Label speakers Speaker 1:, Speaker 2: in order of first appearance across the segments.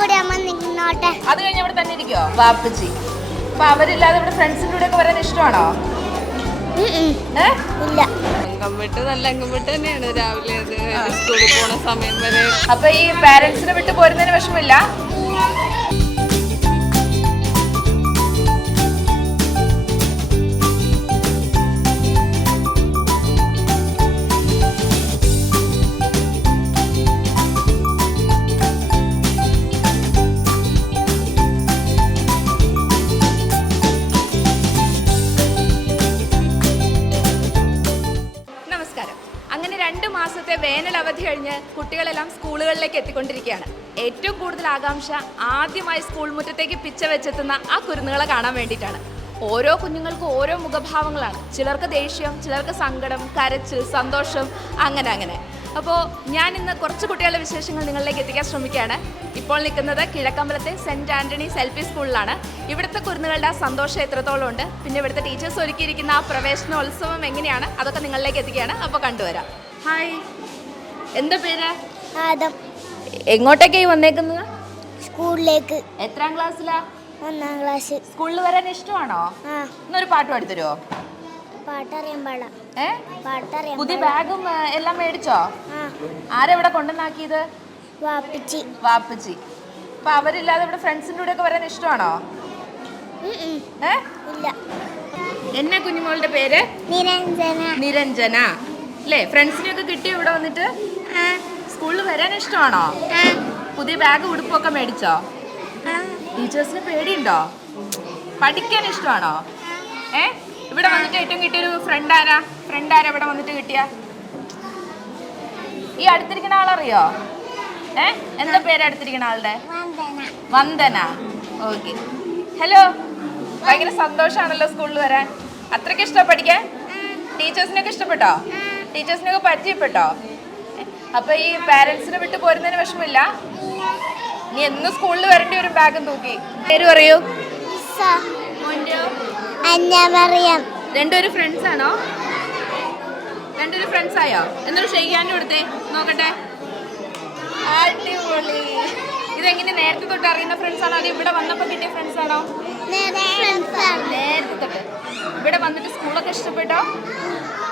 Speaker 1: കൂടി അമ്മ നിന്നോട്ടെ.
Speaker 2: അത് കഴിഞ്ഞ് ഇവിടെ തന്നെ ഇരിക്കോ വാപ്പച്ചി അപ്പൊ അവരില്ലാതെ ഇവിടെ ഫ്രണ്ട്സിന്റെ കൂടെ ഒക്കെ വരാൻ ഇഷ്ടമാണോ.
Speaker 1: ഇല്ല.
Speaker 3: അങ്കംവിട്ട് നല്ല അങ്കംവിട്ട് തന്നെയാണ് രാവിലെ അത് സ്കൂളിൽ പോണ സമയം വരെ.
Speaker 2: അപ്പൊ ഈ പാരന്റ്സിനെ വിട്ട് പോരുന്നതിന് വിഷമില്ല? കഴിഞ്ഞ് കുട്ടികളെല്ലാം സ്കൂളുകളിലേക്ക് എത്തിക്കൊണ്ടിരിക്കുകയാണ്. ഏറ്റവും കൂടുതൽ ആകാംക്ഷ ആദ്യമായി സ്കൂൾ മുറ്റത്തേക്ക് പിച്ച വെച്ചെത്തുന്ന ആ കുരുന്നുകളെ കാണാൻ വേണ്ടിയിട്ടാണ്. ഓരോ കുഞ്ഞുങ്ങൾക്കും ഓരോ മുഖഭാവങ്ങളാണ്. ചിലർക്ക് ദേഷ്യം ചിലർക്ക് സങ്കടം കരച്ചിൽ സന്തോഷം അങ്ങനെ അങ്ങനെ. അപ്പോൾ ഞാൻ ഇന്ന് കുറച്ച് കുട്ടികളുടെ വിശേഷങ്ങൾ നിങ്ങളിലേക്ക് എത്തിക്കാൻ ശ്രമിക്കുകയാണ്. ഇപ്പോൾ നിൽക്കുന്നത് കിഴക്കമ്പലത്തെ സെന്റ് ആന്റണീസ് എൽ പി സ്കൂളിലാണ്. ഇവിടുത്തെ കുരുന്നുകളുടെ സന്തോഷം എത്രത്തോളം ഉണ്ട്? പിന്നെ ഇവിടുത്തെ ടീച്ചേഴ്സ് ഒരുക്കിയിരിക്കുന്ന ആ പ്രവേശനോത്സവം എങ്ങനെയാണ്? അതൊക്കെ നിങ്ങളിലേക്ക് എത്തിക്കുകയാണ്. അപ്പോൾ കണ്ടുവരാം. ഹായ്. എന്താ പേര്?
Speaker 1: ആദം.
Speaker 2: എങ്ങോട്ടേക്കായി വന്നേക്കുന്നത്?
Speaker 1: സ്കൂളിലേക്ക്.
Speaker 2: എത്രാം ക്ലാസ്സിലാ?
Speaker 1: ഒന്നാം ക്ലാസ്.
Speaker 2: സ്കൂളിൽ വരാൻ ഇഷ്ടമാണോ? ഇന്നൊരു പാട്ട് പാടിത്തരുമോ
Speaker 1: പാട്ടറിയാൻ പാടാ.
Speaker 2: പുതിയ ബാഗും എല്ലാം മേടിച്ചോ? ആരെവിടെ കൊണ്ടുവന്നാക്കിയത്?
Speaker 1: വാപ്പച്ചി.
Speaker 2: വാപ്പച്ചി. അപ്പൊ അവരില്ലാതെ ഇവിടെ ഫ്രണ്ട്സിന്റെ കൂടെ ഒക്കെ വരാൻ ഇഷ്ടമാണോ?
Speaker 1: ഇല്ല.
Speaker 2: എന്നാ കുഞ്ഞുമോളുടെ പേര്?
Speaker 1: നിരഞ്ജന.
Speaker 2: നിരഞ്ജന. അല്ലേ? ഫ്രണ്ട്സിനെയൊക്കെ കിട്ടിയോ ഇവിടെ വന്നിട്ട്? സ്കൂളിൽ വരാൻ ഇഷ്ടമാണോ? പുതിയ ബാഗ് ഉടുപ്പൊക്കെ മേടിച്ചോ? ടീച്ചേഴ്സിന് പേടിയുണ്ടോ? പഠിക്കാൻ ഇഷ്ടമാണോ? ഏ? ഇവിടെ വന്നിട്ട് ഏറ്റവും കിട്ടിയൊരു ഫ്രണ്ട് ആരാ? ഫ്രണ്ട് ആരാ ഇവിടെ വന്നിട്ട് കിട്ടിയ? ഈ അടുത്തിരിക്കുന്ന ആളറിയോ? ഏ? എന്താ പേര് അടുത്തിരിക്കുന്ന ആളുടെ?
Speaker 1: വന്ദന.
Speaker 2: ഓക്കെ. ഹലോ. ഭയങ്കര സന്തോഷമാണല്ലോ സ്കൂളിൽ വരാൻ. അത്രയ്ക്ക് ഇഷ്ടം പഠിക്കാൻ? ടീച്ചേഴ്സിനൊക്കെ ഇഷ്ടപ്പെട്ടോ? ടീച്ചേഴ്സിനൊക്കെ പരിചയപ്പെട്ടോ? അപ്പൊ ഈ പാരന്റ്സിനെ വിട്ട് പോരുന്നതിന് വിഷമില്ല. നീ എന്ന് സ്കൂളിൽ വരേണ്ടി വരും ബാഗും തൂക്കി. പേര് പറയൂ. രണ്ടുപേരും ഫ്രണ്ട്സ് ആണോ? രണ്ടുപേരും ഫ്രണ്ട്സ് ആയോ? എന്നൊരു ഷെയ്യാന്റെ കൊടുത്തേ? നോക്കട്ടെ. അടിപൊളി. ഇതെങ്ങനെ നേരത്തെ തൊട്ട് അറിയുന്ന ഫ്രണ്ട്സ് ആണോ? അത് ഇവിടെ വന്നപ്പോൾ കിട്ടിയ ഫ്രണ്ട്സ് ആണോ? നേരത്തെ തൊട്ട്. ഇവിടെ വന്നിട്ട് സ്കൂളൊക്കെ ഇഷ്ടപ്പെട്ടോ?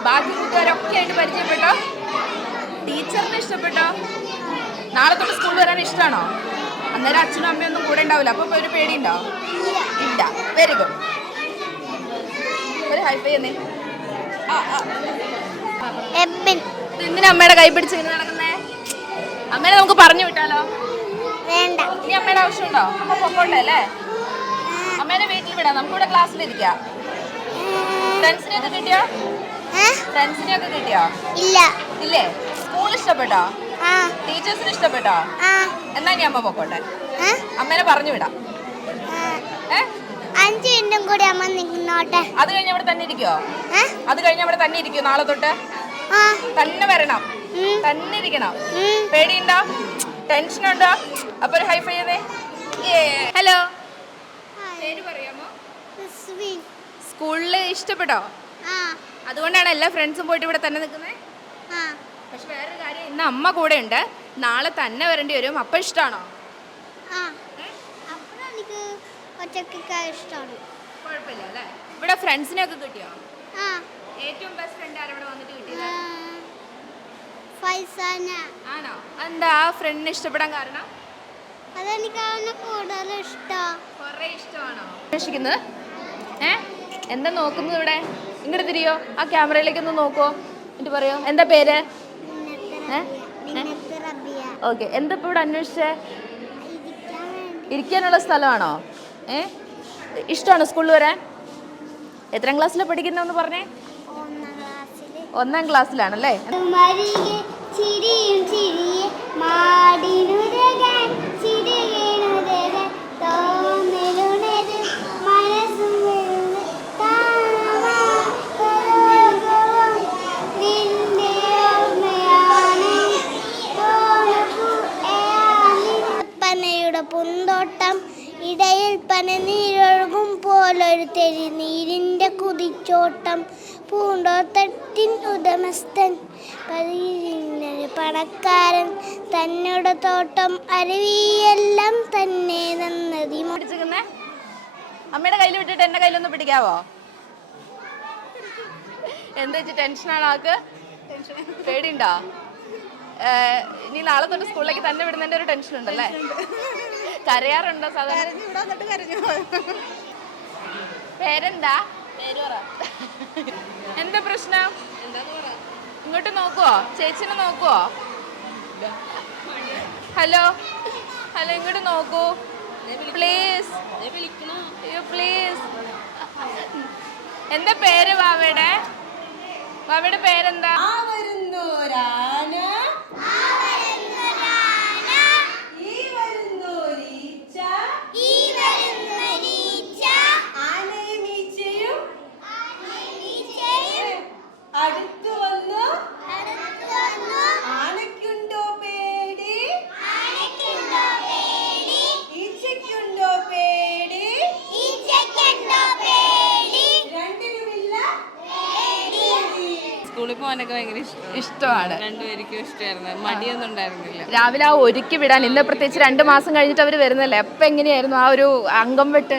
Speaker 2: ബാക്കി കൂട്ടുകാരൊക്കെ ആയിട്ട് പരിചയപ്പെട്ടോ? ടീച്ചറിനെ ഇഷ്ടപ്പെട്ടോ? നാളെ തൊട്ട് സ്കൂളിൽ വരാൻ ഇഷ്ടമാണോ അന്നേരം അച്ഛനും അമ്മയും ഒന്നും കൂടെ ഉണ്ടാവില്ല. അപ്പൊ ഒരു ഉണ്ടോ ഇല്ല. വെരി ഗുഡ് ഒരു
Speaker 1: എബിൻ
Speaker 2: ഇത് എന്തിനാ അമ്മയുടെ കൈ പിടിച്ച് ഇങ്ങനെ നടക്കുന്നേ? അമ്മേനെ നമുക്ക് പറഞ്ഞു വിട്ടാലോ?
Speaker 1: വേണ്ട.
Speaker 2: ഇനി അമ്മയുടെ ആവശ്യമുണ്ടോ? അമ്മ പൊക്കോട്ടെ അല്ലേ? അമ്മേനെ വീട്ടിൽ വിടാം. നമുക്കിവിടെ ക്ലാസ്സിലിരിക്കാം ഫ്രണ്ട്സിനെ ഒക്കെ കിട്ടിയോ? ഫ്രണ്ട്സിനെയൊക്കെ കിട്ടിയോ?
Speaker 1: ഇല്ല.
Speaker 2: ഇല്ലേ? സ്കൂൾ ഇഷ്ടപ്പെട്ടോ? ടീച്ചേഴ്സിന് ഇഷ്ടപ്പെട്ടോ? എന്നാ ഇനി അമ്മ പോക്കോട്ടെ. അമ്മേനെ പറഞ്ഞു വിടാം.
Speaker 1: അഞ്ച് മിനിറ്റും കൂടി അമ്മ നിന്നോട്ടെ.
Speaker 2: അത് കഴിഞ്ഞ അവിടെ തന്നെ ഇരിക്കോ അത് കഴിഞ്ഞ അവിടെ തന്നെ ഇരിക്കോ നാളെ തൊട്ട്? തന്നെ വരണം. തന്നെ ഇരിക്കണം. പേടിയുണ്ടോ? ടെൻഷൻ ഉണ്ടോ അപ്പൊ ഒരു ഹൈഫൈ ചെയ്തേ. ഹലോ പേര് പറയാമോ. സ്കൂളിൽ ഇഷ്ടപ്പെട്ടോ? അതുകൊണ്ടാണ് എല്ലാ ഫ്രണ്ട്സും പോയിട്ട് ഇവിടെ തന്നെ നിൽക്കുന്നത് പക്ഷെ വേറൊരു കാര്യം ഇന്ന് അമ്മ കൂടെ ഉണ്ട് നാളെ തന്നെ വരേണ്ടി വരും. അപ്പ
Speaker 1: ഇഷ്ടാണോ? ഇഷ്ടമാണ്
Speaker 2: കുഴപ്പമില്ല അല്ലേ? ഇവിടെ ഫ്രണ്ട്സിനെ ഒക്കെ കിട്ടിയോ ഏറ്റവും ബെസ്റ്റ് ഫ്രണ്ട് ആരവിടെ വന്നിട്ട് കിട്ടിയത്? ആണോ? എന്താ ആ ഫ്രണ്ടിനെ ഇഷ്ടപ്പെടാൻ കാരണം?
Speaker 1: അതെനിക്ക് അവനെ കൂടുതൽ ഇഷ്ടം.
Speaker 2: കുറേ ഇഷ്ടമാണോ? അന്വേഷിക്കുന്നത് ഏ? എന്താ നോക്കുന്നത് ഇവിടെ? ഇങ്ങോട്ട് തിരിയോ? ആ ക്യാമറയിലേക്ക് ഒന്ന് നോക്കുവോ? എന്നിട്ട് പറയോ? എന്താ പേര്? ഓക്കെ. എന്താ ഇപ്പോൾ ഇവിടെ അന്വേഷിച്ചേ? ഇരിക്കാനുള്ള സ്ഥലമാണോ? ഏ? ഇഷ്ടമാണോ സ്കൂളിൽ വരാൻ? എത്രാം ക്ലാസ്സിലാണ് പഠിക്കുന്നതെന്ന് പറഞ്ഞേ?
Speaker 1: ഒന്നാം ക്ലാസ്സിൽ
Speaker 2: ക്ലാസ്സിലാണല്ലേ?
Speaker 1: ചിരിയും ചിരിയെ മാടിനുരകാൻ കുതിച്ചോട്ടം പൂന്തോട്ടത്തിൻ ഉടമസ്ഥൻ പതിനൊരു പണക്കാരൻ. തന്നോട് തോട്ടം അരുവിയെല്ലാം തന്നെ നന്നതി
Speaker 2: അമ്മയുടെ കയ്യിൽ വിട്ടിട്ട് എന്റെ കയ്യിലൊന്ന് പിടിക്കാവോ? എന്താ വെച്ച് ടെൻഷനാണ് ആൾക്ക്? പേടിയുണ്ടോ? ഇനി നാളെ തൊട്ട് സ്കൂളിലേക്ക് തന്നെ വിടുന്നതിന്റെ ഒരു ടെൻഷൻ ഉണ്ടല്ലേ? കരയാറുണ്ടോ സാധാരണ? പേരെന്താ? എന്താ പ്രശ്നം? ഇങ്ങോട്ട് നോക്കുവോ? ചേച്ചിനെ നോക്കുവോ? ഹലോ? ഹലോ ഇങ്ങോട്ട് നോക്കൂ. പ്ലീസ് അയ്യോ പ്ലീസ് എന്താ പേര് വാവയുടെ? വാവയുടെ പേരെന്താ?
Speaker 4: ആ
Speaker 3: സ്കൂളിൽ പോകാനൊക്കെ ഭയങ്കര
Speaker 2: ഇഷ്ടമാണ്.
Speaker 3: രണ്ടുപേർക്കും ഇഷ്ടമായിരുന്നു. മടിയൊന്നും ഉണ്ടായിരുന്നില്ല.
Speaker 2: രാവിലെ ആ ഒരുക്കി വിടാൻ ഇന്ന് പ്രത്യേകിച്ച് രണ്ട് മാസം കഴിഞ്ഞിട്ട് അവർ വരുന്നല്ലേ? അപ്പൊ എങ്ങനെയായിരുന്നു ആ ഒരു അംഗം വെട്ട്?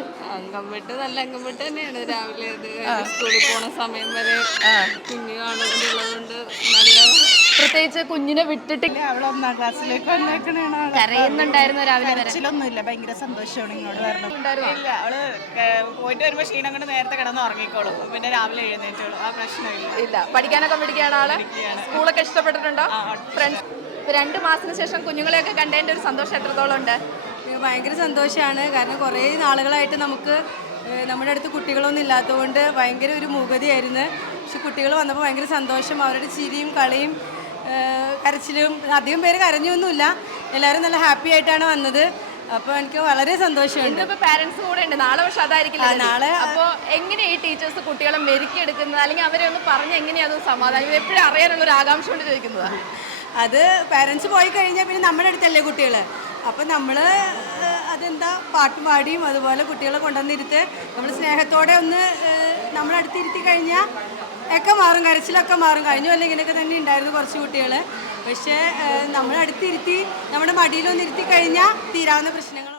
Speaker 3: വിട്ട് നല്ല അങ്കംപെട്ട് തന്നെയാണ്. രാവിലെ അത് സ്കൂളിൽ പോണ സമയം വരെ കുഞ്ഞു കാണുന്നുള്ളതുകൊണ്ട് നല്ല
Speaker 2: പ്രത്യേകിച്ച് കുഞ്ഞിനെ വിട്ടിട്ട്
Speaker 5: അവൾ ഒന്നാം ക്ലാസ്സിലേക്ക് വന്നേക്കണേണ്.
Speaker 2: കരയുന്നുണ്ടായിരുന്നു രാവിലെ
Speaker 5: കരച്ചിലൊന്നുമില്ല. ഭയങ്കര സന്തോഷമാണ് ഇങ്ങോട്ട് വരണം ഇല്ല അവൾ പോയിട്ട് വരുമ്പോ ക്ഷീണം കൊണ്ട് നേരത്തെ കിടന്ന് ഉറങ്ങിക്കോളും. പിന്നെ രാവിലെ എഴുന്നേറ്റോളൂ. ആ പ്രശ്നമില്ല.
Speaker 2: ഇല്ല. പഠിക്കാനൊക്കെ പഠിക്കുകയാണ് ആൾ. സ്കൂളൊക്കെ ഇഷ്ടപ്പെട്ടിട്ടുണ്ടോ? ഫ്രണ്ട്സ് രണ്ട് മാസത്തിന് ശേഷം കുഞ്ഞുങ്ങളെയൊക്കെ കണ്ടതിന്റെ ഒരു സന്തോഷം എത്രത്തോളം ഉണ്ട്?
Speaker 6: ഭയങ്കര സന്തോഷമാണ് കാരണം കുറേ നാളുകളായിട്ട് നമുക്ക് നമ്മുടെ അടുത്ത് കുട്ടികളൊന്നും ഇല്ലാത്തതുകൊണ്ട് ഭയങ്കര ഒരു മൂകതയായിരുന്നു പക്ഷെ കുട്ടികൾ വന്നപ്പോൾ ഭയങ്കര സന്തോഷം. അവരുടെ ചിരിയും കളിയും കരച്ചിലും അധികം പേര് കരഞ്ഞൊന്നുമില്ല. എല്ലാവരും നല്ല ഹാപ്പി ആയിട്ടാണ് വന്നത്. അപ്പൊ എനിക്ക് വളരെ സന്തോഷമുണ്ട്.
Speaker 2: ഇപ്പൊ പാരന്റ്സ് കൂടെ ഉണ്ട്. നാളെ പക്ഷെ അതായിരിക്കില്ല
Speaker 6: നാളെ
Speaker 2: അപ്പൊ എങ്ങനെ ഈ ടീച്ചേഴ്സ് കുട്ടികളെ മെരുക്കിയെടുക്കുന്നത് അല്ലെങ്കിൽ അവരെ ഒന്ന് പറഞ്ഞ് എങ്ങനെയാണ് സമാധാനം? എപ്പോഴും അറിയാനുള്ള ഒരു ആകാംക്ഷ കൊണ്ട് ചോദിക്കുന്നതാ.
Speaker 6: അത് പാരന്റ്സ് പോയി കഴിഞ്ഞാൽ പിന്നെ നമ്മുടെ അടുത്തല്ലേ കുട്ടികൾ അപ്പം നമ്മൾ അതെന്താ? പാട്ട് പാടിയും അതുപോലെ കുട്ടികളെ കൊണ്ടുവന്നിരുത്ത് നമ്മൾ സ്നേഹത്തോടെ ഒന്ന് നമ്മളടുത്തിരുത്തി കഴിഞ്ഞാൽ ഒക്കെ മാറും കരച്ചിലൊക്കെ മാറും. കഴിഞ്ഞ അല്ലെങ്കിൽ ഇങ്ങനെയൊക്കെ തന്നെ ഉണ്ടായിരുന്നു കുറച്ച് കുട്ടികൾ. പക്ഷേ നമ്മൾ അടുത്തിരുത്തി നമ്മുടെ മടിയിലൊന്നിരുത്തി കഴിഞ്ഞാൽ തീരാവുന്ന പ്രശ്നങ്ങൾ